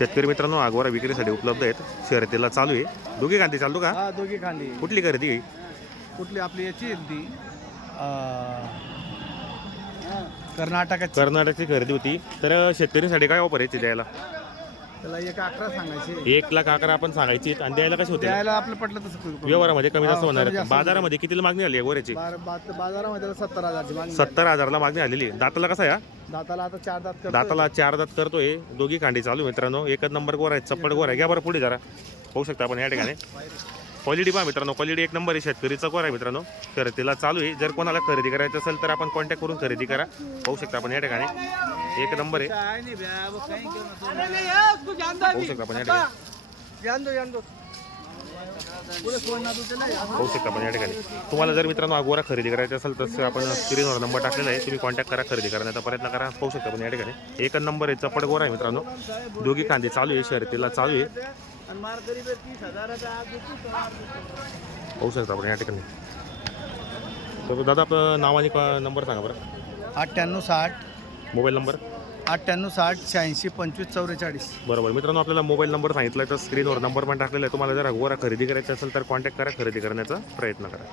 शेतकरी मित्रांनो आगोरा विक्रीसाठी उपलब्ध आहेत. शर्यतीला चालू आहे. दोघी खांदी चालू का? हा दोघी खांदी. कुठली खरेदी आहे? कुठली आपली याची आहे ती कर्नाटकाची. कर्नाटकची खरेदी होती. तर शेतकरीसाठी काय ऑफर यायची द्यायला? त्याला 1,11 सांगायचे. 1,11,000 आपण सांगायची आणि द्यायला कशी होते? द्यायला आपलं पटलं तसं करू. व्यवहारामध्ये कमी जास्त हा, होणार कमी आहे. जास्त बाजारामध्ये कितीला मागणी आली आहे गोऱ्याची? बाजारामध्ये 70,000ची मागणी. 70,000ला मागणी आलेली आहे. दाताला कसा आहे? दाताला आता 4 दात करतोय. दाताला 4 दात करतोय. दोघी खांडी चालू मित्रांनो. एकच नंबर गोरा आहे, चप्पड गोरा आहे. घ्या बरं पुढे जरा पाहू शकता आपण या ठिकाणी. क्वालिटी पहा मित्रांनो, क्वालिटी एक नंबर आहे. शेतकरीचा गोरा आहे मित्रांनो. शर्यतीला चालू आहे. जर कोणाला खरेदी करायचं असेल तर आपण कॉन्टॅक्ट करून खरेदी करा. पाहू शकता आपण या ठिकाणी एक नंबर आहे. पाहू शकता आपण या ठिकाणी. पाहू शकता आपण या ठिकाणी. तुम्हाला जर मित्रांनो हा गोरा खरेदी करायचा असेल तर आपण स्क्रीनवर नंबर टाकलेला आहे. तुम्ही कॉन्टॅक्ट करा, खरेदी करण्याचा प्रयत्न करा. पाहू शकता आपण या ठिकाणी एक नंबर आहे. चप्पड गोरा आहे मित्रांनो. दोघी खांदे चालू आहे. शर्यतीला चालू आहे. पाहू शकता आपण या ठिकाणी. तर दादा आपलं नाव आणि नंबर सांगा बरं. 9860 मोबाईल नंबर. 9860 86 25 44. बरोबर मित्रांनो, आपल्याला मोबाईल नंबर सांगितला तर स्क्रीनवर नंबर पण टाकलेला आहे. तुम्हाला जर गोरा खरेदी करायचा असेल तर कॉन्टॅक्ट करा, खरेदी करण्याचा प्रयत्न करा.